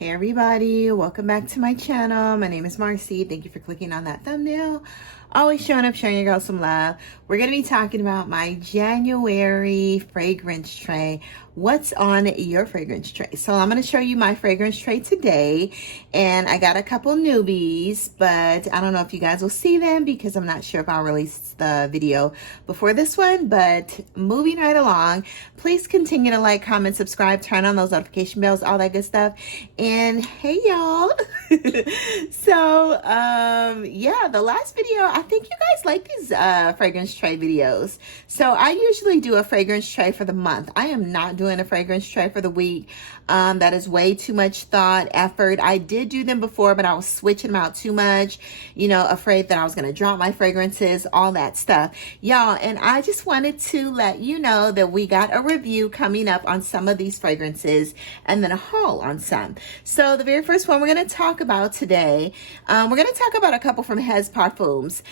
Hey everybody, welcome back to my channel. My name is Marcy. Thank you for clicking on that thumbnail. Always showing up, showing your girl some love. We're going to be talking about my January fragrance tray. What's on your fragrance tray? So I'm going to show you my fragrance tray today. And I got a couple newbies, but I don't know if you guys will see them because I'm not sure if I'll release the video before this one. But moving right along, please continue to like, comment, subscribe, turn on those notification bells, all that good stuff. And hey y'all. So yeah, the last video, I think you guys like these fragrance tray videos. So I usually do a fragrance tray for the month. I am not doing a fragrance tray for the week. That is way too much thought, effort. I did do them before, but I was switching them out too much, you know, afraid that I was going to drop my fragrances, all that stuff. Y'all, and I just wanted to let you know that we got a review coming up on some of these fragrances and then a haul on some. So the very first one we're going to talk about today, we're going to talk about a couple from Parfums.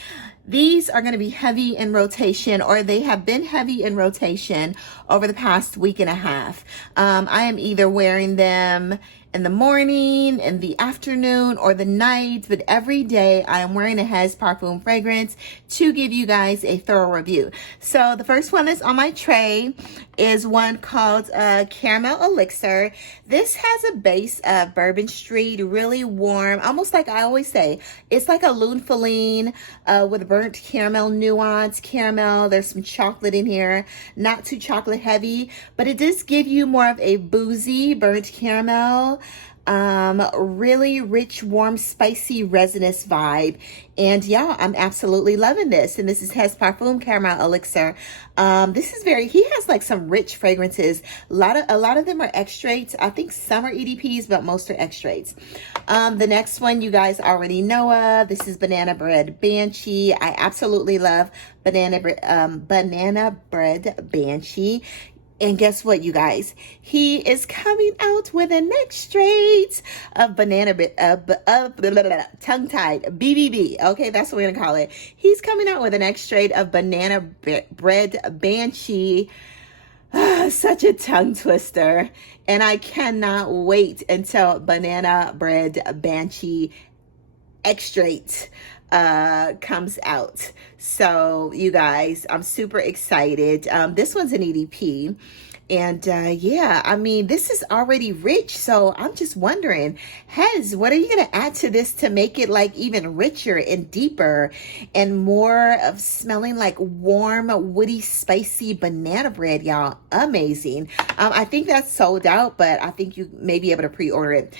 These are going to be heavy in rotation, or they have been heavy in rotation over the past week and a half. I am either wearing them in the morning, in the afternoon, or the night, but every day I am wearing a Parfum fragrance to give you guys a thorough review. So the first one that's on my tray is one called Caramel Elixir. This has a base of Bourbon Street, really warm, almost like I always say, it's like a Lune Feline with a burnt caramel nuance, caramel. There's some chocolate in here, not too chocolate heavy, but it does give you more of a boozy burnt caramel. Really rich, warm, spicy, resinous vibe. And yeah, I'm absolutely loving this. And this is Parfum Caramel Elixir. This is he has like some rich fragrances. A lot of them are extracts. I think some are EDPs, but most are extracts. The next one you guys already know of. This is Banana Bread Banshee. I absolutely love Banana Bread Banshee. And guess what, you guys? He is coming out with an extract of tongue-tied, BBB. Okay, that's what we're gonna call it. He's coming out with an extract of Banana Bread Banshee. Such a tongue twister. And I cannot wait until Banana Bread Banshee extract comes out. So you guys, I'm super excited. This one's an EDP. And yeah, I mean, this is already rich. So I'm just wondering, what are you going to add to this to make it like even richer and deeper and more of smelling like warm, woody, spicy banana bread, y'all? Amazing. I think that's sold out, but I think you may be able to pre-order it.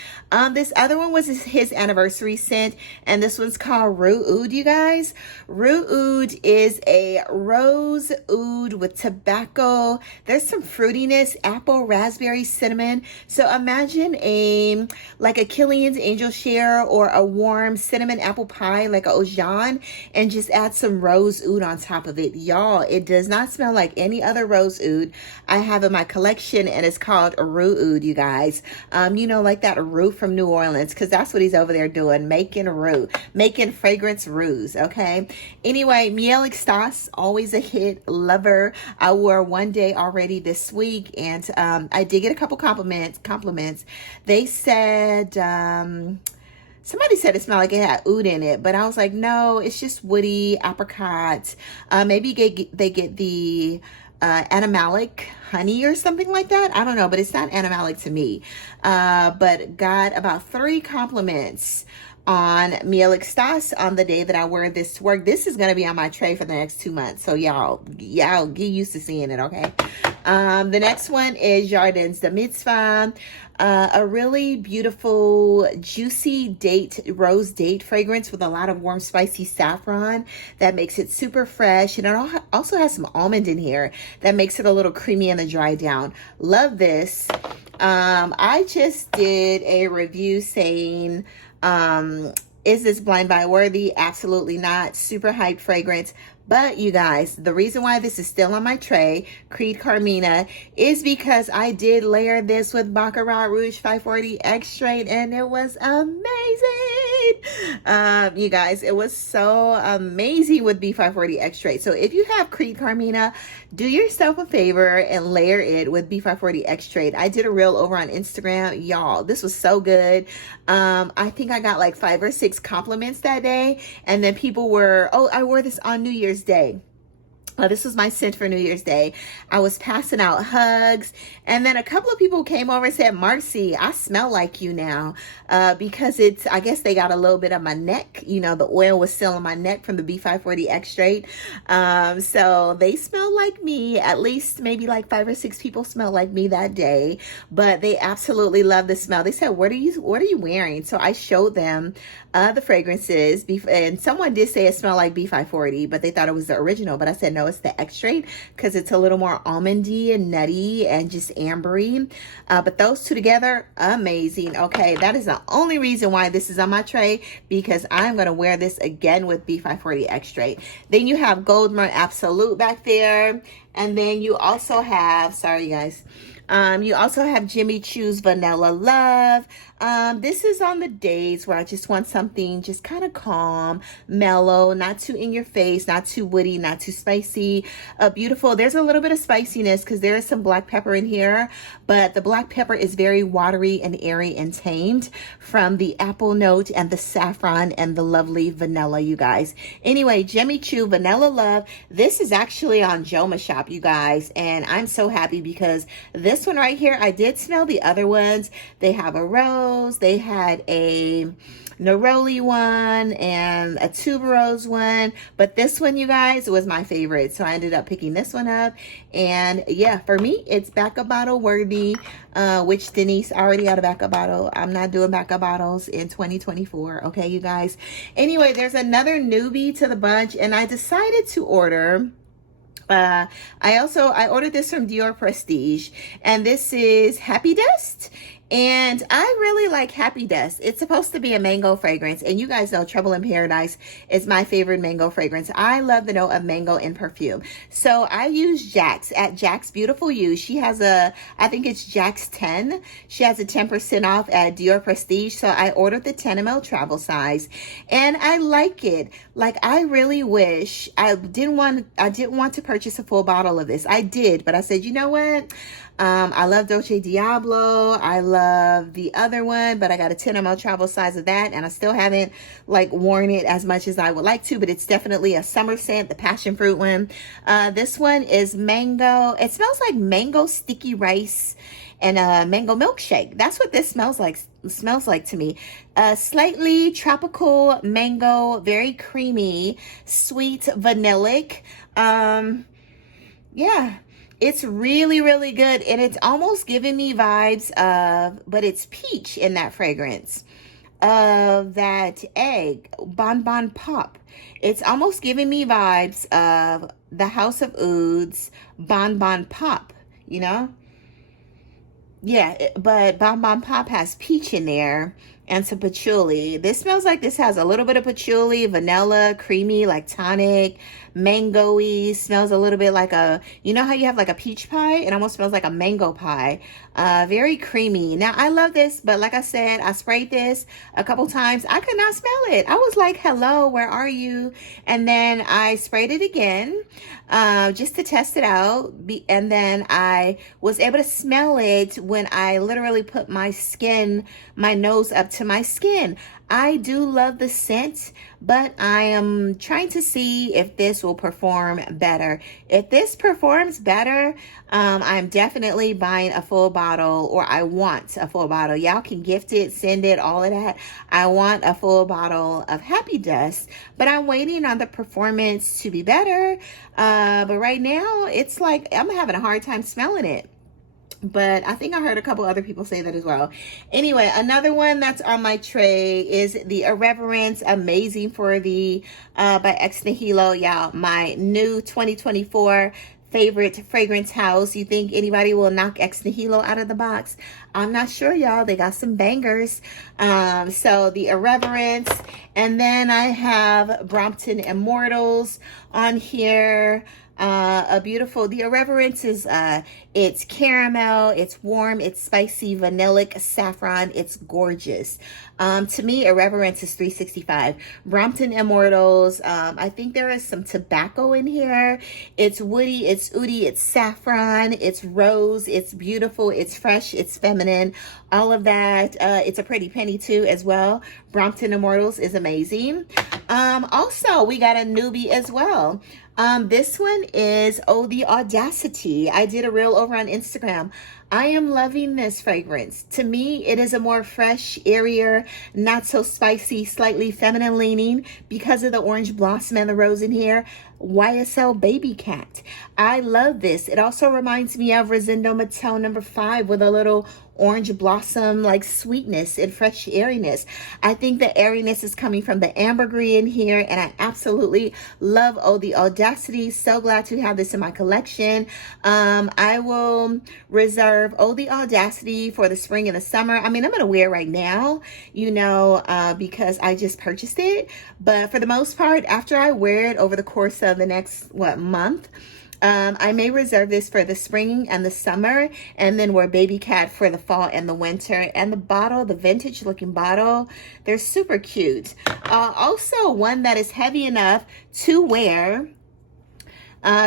This other one was his anniversary scent, and this one's called Rue Oud, you guys. Rue Oud is a rose oud with tobacco. There's some fruity, apple, raspberry, cinnamon. So imagine like a Killian's Angel Share or a warm cinnamon apple pie like a Ojan, and just add some rose oud on top of it. Y'all, it does not smell like any other rose oud I have in my collection, and it's called Rue Oud, you guys. You know, like that roux from New Orleans, because that's what he's over there doing, making fragrance roux, okay? Anyway, Miel Extas, always a hit, lover. I wore one day already this week, and I did get a couple compliments. They said somebody said it smelled like it had oud in it, but I was like, no, it's just woody, apricot. Maybe they get the animalic honey or something like that. I don't know, but it's not animalic to me. But got about 3 compliments on Miel Extas on the day that I wear this to work. This is going to be on my tray for the next 2 months. So y'all get used to seeing it, okay? The next one is JARDINS DEMISFAH. A really beautiful, juicy rose date fragrance with a lot of warm, spicy saffron that makes it super fresh. And it also has some almond in here that makes it a little creamy in the dry down. Love this. I just did a review saying, is this blind buy worthy? Absolutely not. Super hyped fragrance. But you guys, the reason why this is still on my tray, Creed Carmina, is because I did layer this with Baccarat Rouge 540 extract, and it was amazing. You guys, it was so amazing with B540 extrait. So if you have Creed Carmina, do yourself a favor and layer it with B540 extrait. I did a reel over on Instagram. Y'all, this was so good. I think I got like 5 or 6 compliments that day. And then people were, oh, I wore this on New Year's Day. This was my scent for New Year's Day. I was passing out hugs, and then a couple of people came over and said, Marcy, I smell like you now, because I guess they got a little bit of my neck. You know, the oil was still on my neck from the B540 extrait. So they smelled like me. At least maybe like 5 or 6 people smelled like me that day, but they absolutely love the smell. They said, what are you wearing? So I showed them the fragrances, and someone did say it smelled like B540, but they thought it was the original. But I said, no, it's the extrait, because it's a little more almondy and nutty and just ambery. But those two together, amazing. Okay, that is the only reason why this is on my tray, because I'm going to wear this again with B540 extrait. Then you have Goldmer Absolute back there. And then you also have, sorry guys, you also have Jimmy Choo's Vanilla Love. This is on the days where I just want something just kind of calm, mellow, not too in your face, not too woody, not too spicy. Beautiful. There's a little bit of spiciness because there is some black pepper in here, but the black pepper is very watery and airy and tamed from the apple note and the saffron and the lovely vanilla, you guys. Anyway, Jimmy Choo Vanilla Love. This is actually on Joma Shop, you guys, and I'm so happy because this one right here, I did smell the other ones. They have a rose. They had a Neroli one and a tuberose one, but this one, you guys, was my favorite, so I ended up picking this one up. And yeah, for me, it's backup bottle worthy, which Denise already had a backup bottle. I'm not doing backup bottles in 2024, okay, you guys. Anyway, there's another newbie to the bunch, and I decided to order I ordered this from Dior Prestige, and this is Happy Dust. And I really like Happy Dust. It's supposed to be a mango fragrance, and you guys know Trouble in Paradise is my favorite mango fragrance. I love the note of mango in perfume. So I use Jax at Jax Beautiful You. She has I think it's Jax 10. She has a 10% off at Dior Prestige. So I ordered the 10 ml travel size, and I like it. Like, I really wish I didn't want to purchase a full bottle of this. I did, but I said, you know what? I love Dolce Diablo. I love the other one, but I got a 10 ml travel size of that, and I still haven't like worn it as much as I would like to, but it's definitely a summer scent, the passion fruit one. This one is mango. It smells like mango sticky rice and a mango milkshake. That's what this smells like to me. Slightly tropical mango, very creamy, sweet vanillic. Yeah. It's really, really good, and it's almost giving me vibes of, but it's peach in that fragrance, of that egg, Bon Pop. It's almost giving me vibes of the House of Ouds, Bon Pop, you know? Yeah, but Bon Pop has peach in there and some patchouli. This smells like this has a little bit of patchouli, vanilla, creamy, like tonic, mango-y. Smells a little bit like you know how you have like a peach pie? It almost smells like a mango pie. Very creamy. Now, I love this, but like I said, I sprayed this a couple times. I could not smell it. I was like, hello, where are you? And then I sprayed it again, just to test it out. And then I was able to smell it when I literally put my nose up to my skin. I do love the scent, but I am trying to see if this will perform better. If this performs better, I'm definitely buying a full bottle, or I want a full bottle. Y'all can gift it, send it, all of that. I want a full bottle of Happy Dust, but I'm waiting on the performance to be better. But right now, it's like I'm having a hard time smelling it. But I think I heard a couple other people say that as well. Anyway, another one that's on my tray is the Irreverence Amazing for the by Ex Nihilo. Y'all, my new 2024 favorite fragrance house. You think anybody will knock Ex Nihilo out of the box? I'm not sure, y'all. They got some bangers. So the Irreverence. And then I have Brompton Immortals on here. A beautiful, the Irreverence is, it's caramel, it's warm, it's spicy, vanillic, saffron, it's gorgeous. To me, Irreverence is 365. Brompton Immortals, I think there is some tobacco in here. It's woody, it's oody, it's saffron, it's rose, it's beautiful, it's fresh, it's feminine, all of that. It's a pretty penny too as well. Brompton Immortals is amazing. Also, we got a newbie as well. This one is, oh, the Audacity. I did a reel over on Instagram. I am loving this fragrance. To me, it is a more fresh, airier, not so spicy, slightly feminine leaning because of the orange blossom and the rose in here. YSL Baby Cat. I love this. It also reminds me of Rosendo Mattel number 5 with a little orange blossom like sweetness and fresh airiness. I think the airiness is coming from the ambergris in here, and I absolutely love, oh, the Audacity. So glad to have this in my collection. I will reserve, oh, the Audacity for the spring and the summer. I mean, I'm gonna wear it right now, you know, because I just purchased it, but for the most part, after I wear it over the course of the next month, I may reserve this for the spring and the summer, and then wear Baby Cat for the fall and the winter. And the bottle, the vintage looking bottle, they're super cute. Also one that is heavy enough to wear,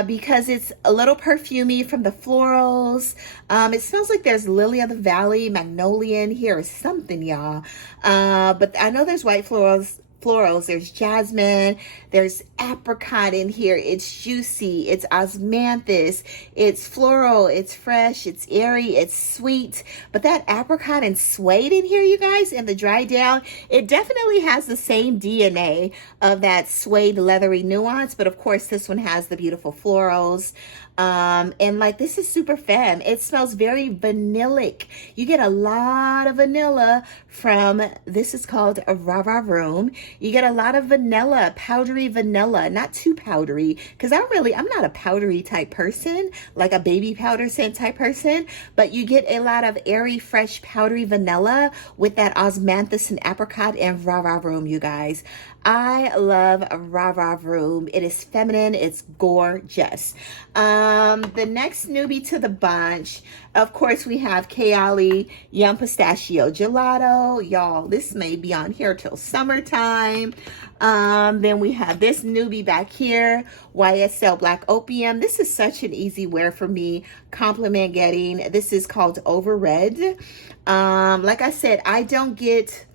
because it's a little perfumey from the florals. It smells like there's Lily of the Valley, Magnolia in here or something, y'all. But I know there's white florals, there's jasmine, there's apricot in here, it's juicy, it's osmanthus, it's floral, it's fresh, it's airy, it's sweet. But that apricot and suede in here, you guys, and the dry down, it definitely has the same DNA of that suede leathery nuance, but of course this one has the beautiful florals. And like, this is super femme. It smells very vanillic. You get a lot of vanilla from, this is called a Rara Room. You get a lot of vanilla, powdery vanilla, not too powdery, because I'm not a powdery type person, like a baby powder scent type person, but you get a lot of airy, fresh, powdery vanilla with that osmanthus and apricot and Rara Room, you guys. I love Rara Room. It is feminine. It's gorgeous. The next newbie to the bunch, of course, we have Kayali Yum Pistachio Gelato. Y'all, this may be on here till summertime. Then we have this newbie back here, YSL Black Opium. This is such an easy wear for me. Compliment getting. This is called Over Red. Like I said, I don't get,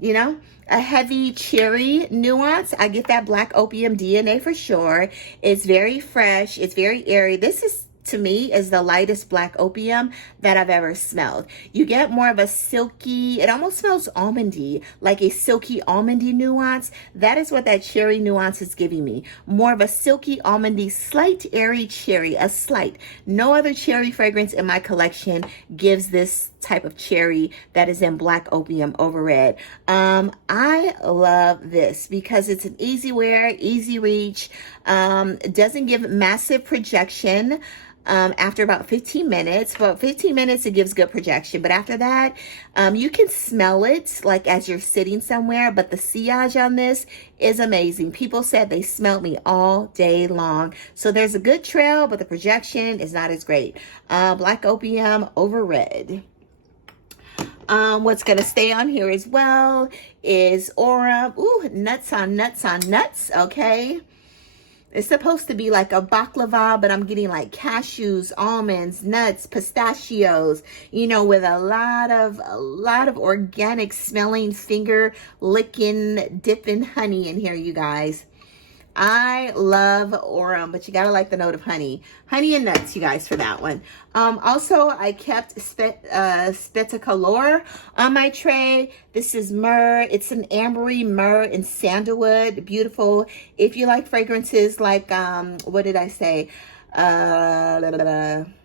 you know, a heavy cherry nuance. I get that Black Opium DNA for sure. It's very fresh. It's very airy. This is, to me, is the lightest Black Opium that I've ever smelled. You get more of a silky, it almost smells almondy, like a silky almondy nuance. That is what that cherry nuance is giving me. More of a silky almondy, slight airy cherry, a slight. No other cherry fragrance in my collection gives this type of cherry that is in Black Opium Over Red. I love this because it's an easy wear, easy reach. It doesn't give massive projection. After about 15 minutes. For 15 minutes, it gives good projection. But after that, you can smell it like as you're sitting somewhere. But the sillage on this is amazing. People said they smelled me all day long. So there's a good trail, but the projection is not as great. Black Opium Over Red. What's going to stay on here as well is Aurum. Ooh, nuts on nuts on nuts. Okay. It's supposed to be like a baklava, but I'm getting like cashews, almonds, nuts, pistachios, you know, with a lot of organic smelling, finger licking, dipping honey in here, you guys. I love Aurum, but you gotta like the note of honey. Honey and nuts, you guys, for that one. Also, I kept Spectacolor on my tray. This is myrrh. It's an ambery myrrh and sandalwood. Beautiful. If you like fragrances like, what did I say?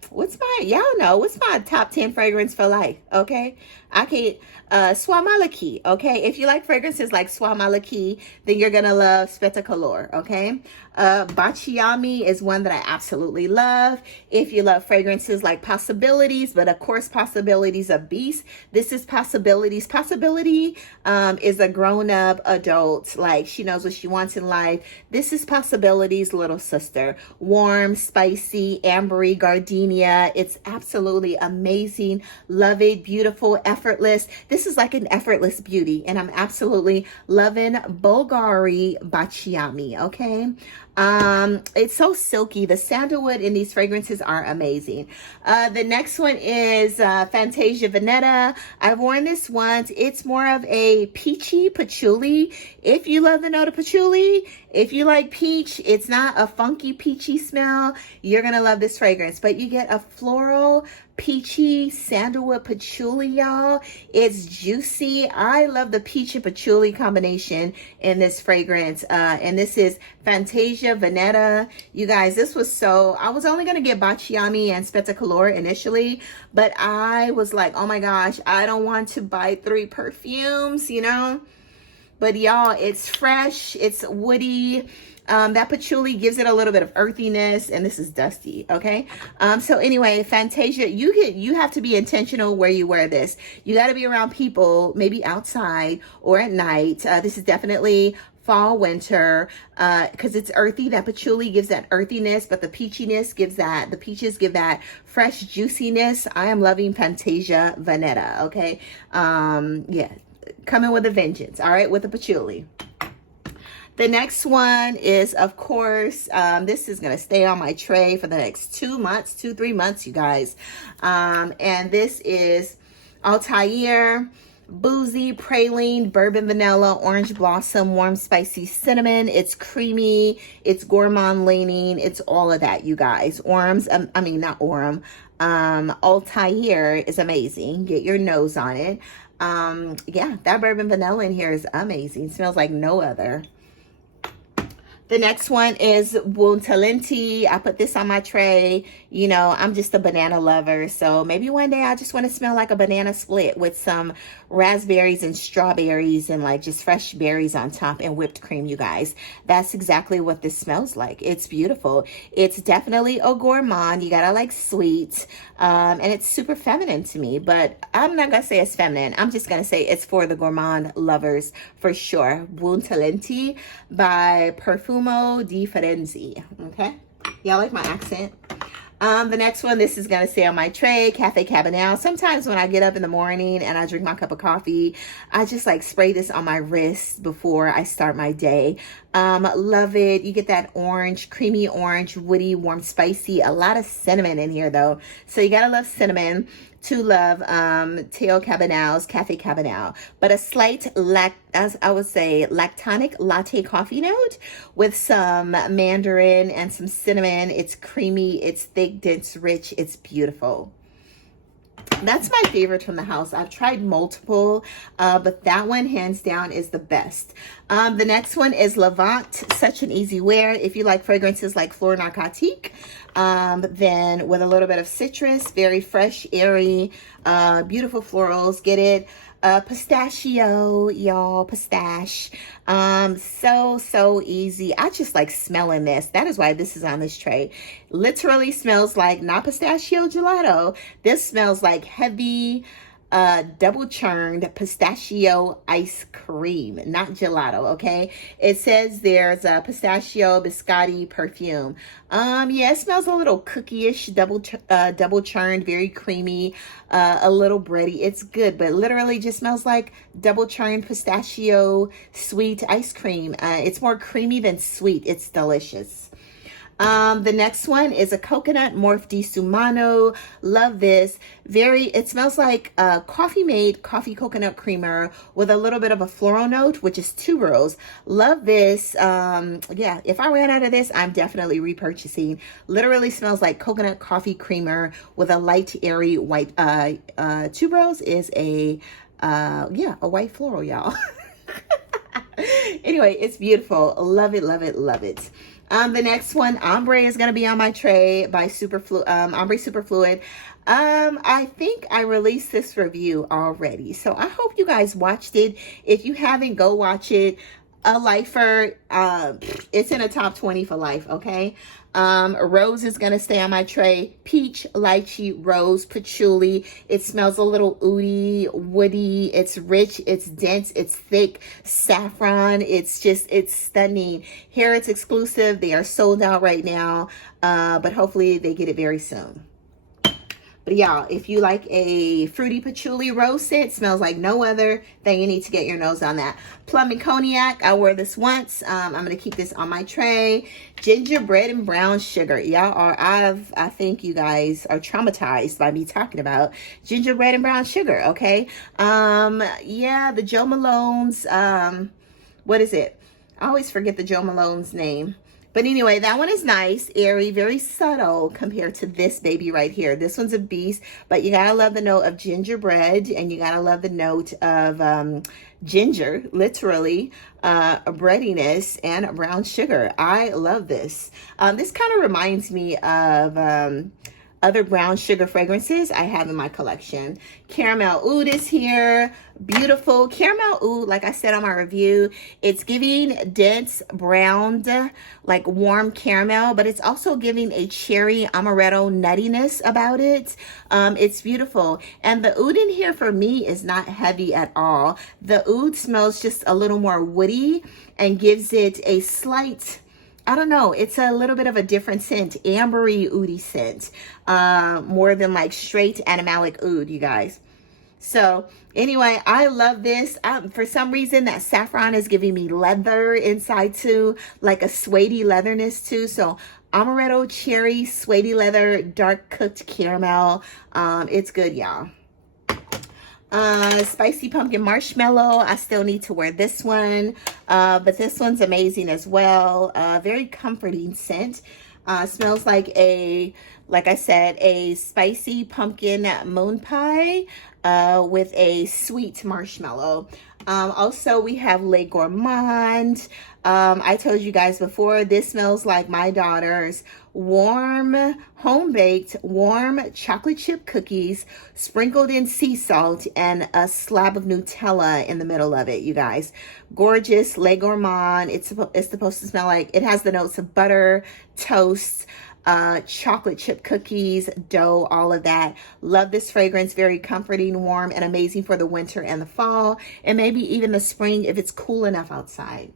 What's my, y'all know, what's my top 10 fragrance for life, okay? Okay, Sois Malaki, okay? If you like fragrances like Sois Malaki, then you're gonna love Spectacolor, okay? Baciami is one that I absolutely love. If you love fragrances like Possibilities, but of course Possibilities of Beast, this is Possibilities. Possibility is a grown-up adult, like she knows what she wants in life. This is Possibilities' little sister. Warm, spicy, ambery, gardenia. It's absolutely amazing. Love it, beautiful, effortless. This is like an effortless beauty, and I'm absolutely loving Bulgari Baciami, okay? It's so silky. The sandalwood in these fragrances are amazing. The next one is Fantasia Veneta. I've worn this once. It's more of a peachy patchouli. If you love the note of patchouli, if you like peach, it's not a funky peachy smell. You're gonna love this fragrance, but you get a floral, peachy sandalwood patchouli, y'all. It's juicy. I love the peach and patchouli combination in this fragrance. And this is Fantasia Veneta. You guys, this was so, I was only going to get Baciami and Spectacolor initially, but I was like, oh my gosh, I don't want to buy 3 perfumes, you know? But y'all, it's fresh, it's woody. That patchouli gives it a little bit of earthiness, and this is dusty, okay? So anyway, Fantasia, you have to be intentional where you wear this. You got to be around people, maybe outside or at night. This is definitely fall, winter, because it's earthy. That patchouli gives that earthiness, but the peachiness gives that, the peaches give that fresh juiciness. I am loving Fantasia Veneta, okay? Yeah, coming with a vengeance, all right, with the patchouli. The next one is, of course, this is going to stay on my tray for the next 2 months, 2-3 months, you guys. And this is Altair Boozy Praline Bourbon Vanilla Orange Blossom Warm Spicy Cinnamon. It's creamy, it's gourmand leaning, it's all of that, you guys. Altair is amazing. Get your nose on it. Yeah, that bourbon vanilla in here is amazing. Smells like no other. The next one is Buontalenti. I put this on my tray. You know, I'm just a banana lover. So maybe one day I just want to smell like a banana split with some raspberries and strawberries and like just fresh berries on top and whipped cream, you guys. That's exactly what this smells like. It's beautiful. It's definitely a gourmand. You gotta like sweet. And it's super feminine to me, but I'm not gonna say it's feminine. I'm just gonna say it's for the gourmand lovers for sure. Buontalenti by Parfum di Firenze. Okay, y'all like my accent? The next one, this is gonna stay on my tray, Cafe Cabanel. Sometimes when I get up in the morning and I drink my cup of coffee, I just like spray this on my wrist before I start my day. Love it. You get that orange, creamy orange, woody, warm, spicy. A lot of cinnamon in here though, so you gotta love cinnamon to love Teo Cabanel's Cafe Cabanel, but a slight as I would say lactonic latte coffee note with some mandarin and some cinnamon. It's creamy, it's thick, dense, rich, it's beautiful. That's my favorite from the house. I've tried multiple, but that one hands down is the best. The next one is Levant, such an easy wear. If you like fragrances like Fleur Narcotique, then with a little bit of citrus, very fresh, airy, beautiful florals, get it? Pistachio, y'all, pistache. So easy. I just like smelling this. That is why this is on this tray. Literally smells like not pistachio gelato. This smells like heavy double churned pistachio ice cream, not gelato. Okay, it says there's a pistachio biscotti perfume. Yeah, it smells a little cookie-ish, double churned, very creamy, a little bready. It's good, but literally just smells like double churned pistachio sweet ice cream. It's more creamy than sweet. It's delicious. The next one is a coconut morph di sumano. Love this. It smells like coffee made coffee coconut creamer with a little bit of a floral note, which is tuberose. Love this. Yeah, if I ran out of this, I'm definitely repurchasing. Literally smells like coconut coffee creamer with a light, airy white. Tuberose is a white floral, y'all. Anyway, it's beautiful. Love it, love it, love it. The next one, Ombre, is going to be on my tray by Ombre Superfluid. I think I released this review already, so I hope you guys watched it. If you haven't, go watch it. A lifer, it's in a top 20 for life, okay? Rose is gonna stay on my tray. Peach, lychee, rose, patchouli. It smells a little oudy, woody. It's rich, it's dense, it's thick. Saffron, it's stunning. Here it's exclusive. They are sold out right now, but hopefully they get it very soon. But y'all, if you like a fruity patchouli rose scent, smells like no other, then you need to get your nose on that. Plum and cognac, I wore this once. I'm gonna keep this on my tray. Gingerbread and brown sugar. Y'all are, I think you guys are traumatized by me talking about gingerbread and brown sugar, okay? Yeah, the Jo Malone's, what is it? I always forget the Jo Malone's name. But anyway, that one is nice, airy, very subtle compared to this baby right here. This one's a beast, but you gotta love the note of gingerbread, and you gotta love the note of ginger, literally, breadiness, and brown sugar. I love this. This kind of reminds me of other brown sugar fragrances I have in my collection. Caramel Oud is here. Beautiful. Caramel Oud, like I said on my review, it's giving dense browned, like warm caramel, but it's also giving a cherry amaretto nuttiness about it. It's beautiful. And the oud in here for me is not heavy at all. The oud smells just a little more woody and gives it a slight, I don't know, it's a little bit of a different scent, ambery oudy scent, more than like straight animalic oud, you guys. So anyway, I love this. For some reason, that saffron is giving me leather inside too, like a suede leatherness too. So amaretto, cherry, suede leather, dark cooked caramel. It's good, y'all. Spicy pumpkin marshmallow. I still need to wear this one, but this one's amazing as well. Very comforting scent. Smells like like I said, a spicy pumpkin moon pie with a sweet marshmallow. Also, we have Le Gourmand. I told you guys before, this smells like my daughter's warm, home-baked, warm chocolate chip cookies sprinkled in sea salt and a slab of Nutella in the middle of it, you guys. Gorgeous Le Gourmand. It's supposed to smell like, it has the notes of butter, toast, chocolate chip cookies, dough, all of that. Love this fragrance. Very comforting, warm, and amazing for the winter and the fall, and maybe even the spring if it's cool enough outside.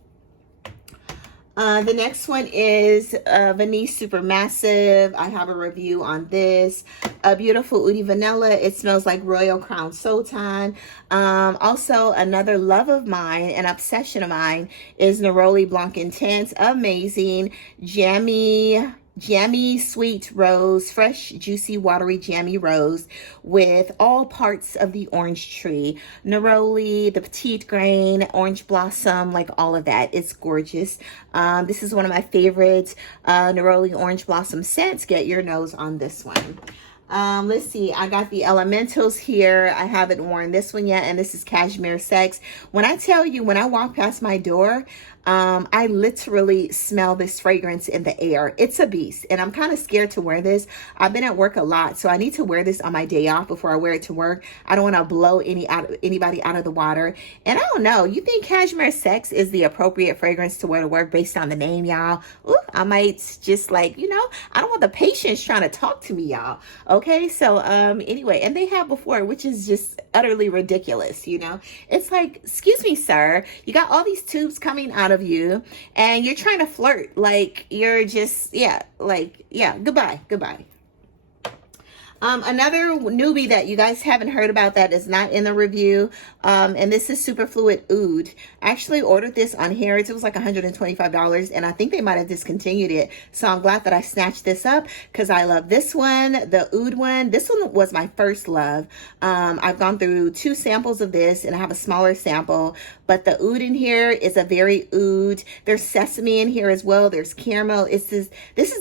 The next one is Venice Supermassive. I have a review on this. A beautiful Oudy Vanilla. It smells like Royal Crown Sultan. Also, another love of mine, an obsession of mine, is Neroli Blanc Intense. Amazing. Jammy sweet rose, fresh juicy watery jammy rose with all parts of the orange tree, neroli, the petite grain, orange blossom, like all of that. It's gorgeous. This is one of my favorite neroli orange blossom scents. Get your nose on this one. Let's see, I got the Elementals here. I haven't worn this one yet, and this is Cashmere Sex. When I tell you, when I walk past my door, I literally smell this fragrance in the air. It's a beast, and I'm kind of scared to wear this. I've been at work a lot, so I need to wear this on my day off before I wear it to work. I don't want to blow anybody out of the water. And I don't know, you think Cashmere Sex is the appropriate fragrance to wear to work based on the name, y'all? Ooh, I might just like, you know, I don't want the patients trying to talk to me, y'all. Okay, so anyway, and they have before, which is just utterly ridiculous, you know? It's like, excuse me, sir, you got all these tubes coming out of you and you're trying to flirt, like you're just, yeah, like, yeah, goodbye. Another newbie that you guys haven't heard about that is not in the review, and this is Superfluid Oud. I actually ordered this on Harrods. It was like $125, and I think they might have discontinued it. So I'm glad that I snatched this up because I love this one, the Oud one. This one was my first love. I've gone through 2 samples of this, and I have a smaller sample, but the Oud in here is a very Oud. There's sesame in here as well. There's caramel. This is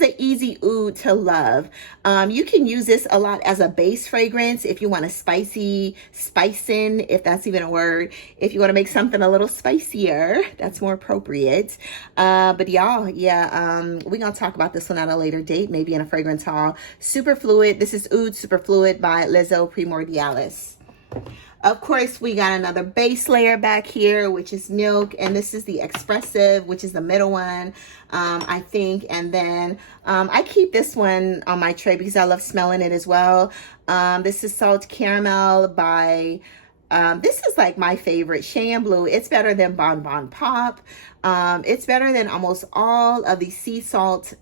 an easy Oud to love. You can use this a lot lot as a base fragrance. If you want a spicing, if that's even a word, if you want to make something a little spicier, that's more appropriate. But y'all, yeah, we're going to talk about this one at a later date, maybe in a fragrance haul. Super Fluid. This is Oud Super Fluid by Lezo Primordialis. Of course, we got another base layer back here, which is Milk. And this is the Expressive, which is the middle one, I think. And then I keep this one on my tray because I love smelling it as well. This is Salt Caramel by, this is like my favorite, Cheyenne Blue. It's better than Bon Bon Pop. It's better than almost all of the sea salt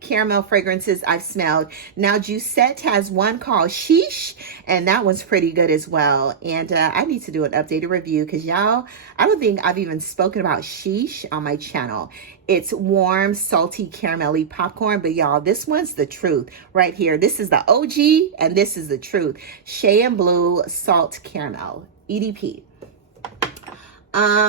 caramel fragrances I've smelled. Now Jousset has one called Sheesh, and that one's pretty good as well. And I need to do an updated review because y'all, I don't think I've even spoken about Sheesh on my channel. It's warm, salty, caramelly popcorn, but y'all, this one's the truth right here. This is the OG, and this is the truth. Cheyenne Blue Salt Caramel, EDP.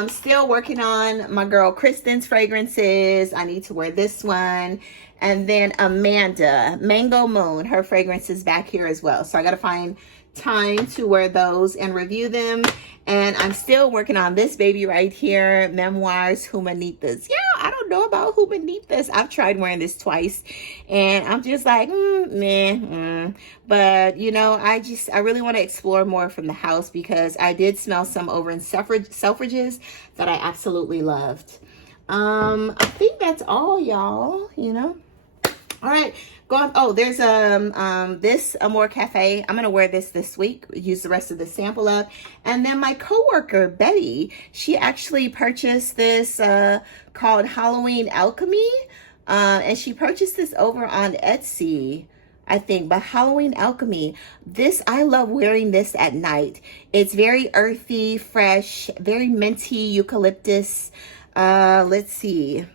Still working on my girl Kristen's fragrances. I need to wear this one. And then Amanda, Mango Moon, her fragrance is back here as well. So I got to find time to wear those and review them. And I'm still working on this baby right here, Memoirs Humanitas. Yeah, I don't know about Humanitas. I've tried wearing this twice and I'm just like, But you know, I really want to explore more from the house because I did smell some over in Selfridges that I absolutely loved. I think that's all, y'all, you know. All right, go on. Oh, there's this Amore Cafe. I'm gonna wear this week. Use the rest of the sample up. And then my coworker Betty, she actually purchased this called Halloween Alchemy, and she purchased this over on Etsy, I think. But Halloween Alchemy, this, I love wearing this at night. It's very earthy, fresh, very minty eucalyptus. Let's see.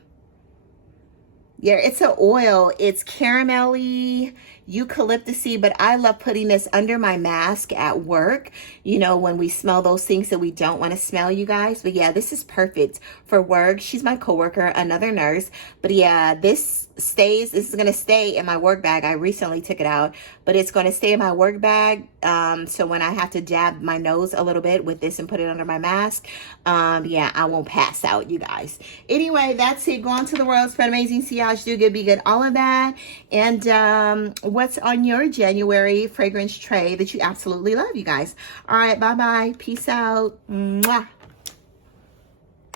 Yeah, it's an oil. It's caramelly, eucalyptusy, but I love putting this under my mask at work, you know, when we smell those things that we don't want to smell, you guys. But yeah, this is perfect for work. She's my coworker, another nurse. But yeah, this is going to stay in my work bag. I recently took it out, but it's going to stay in my work bag. So when I have to dab my nose a little bit with this and put it under my mask, yeah, I won't pass out, you guys. Anyway, that's it. Go on to the world, spread amazing, sillage, do good, be good, all of that. And what's on your January fragrance tray that you absolutely love, you guys? All right, bye-bye. Peace out. Mwah.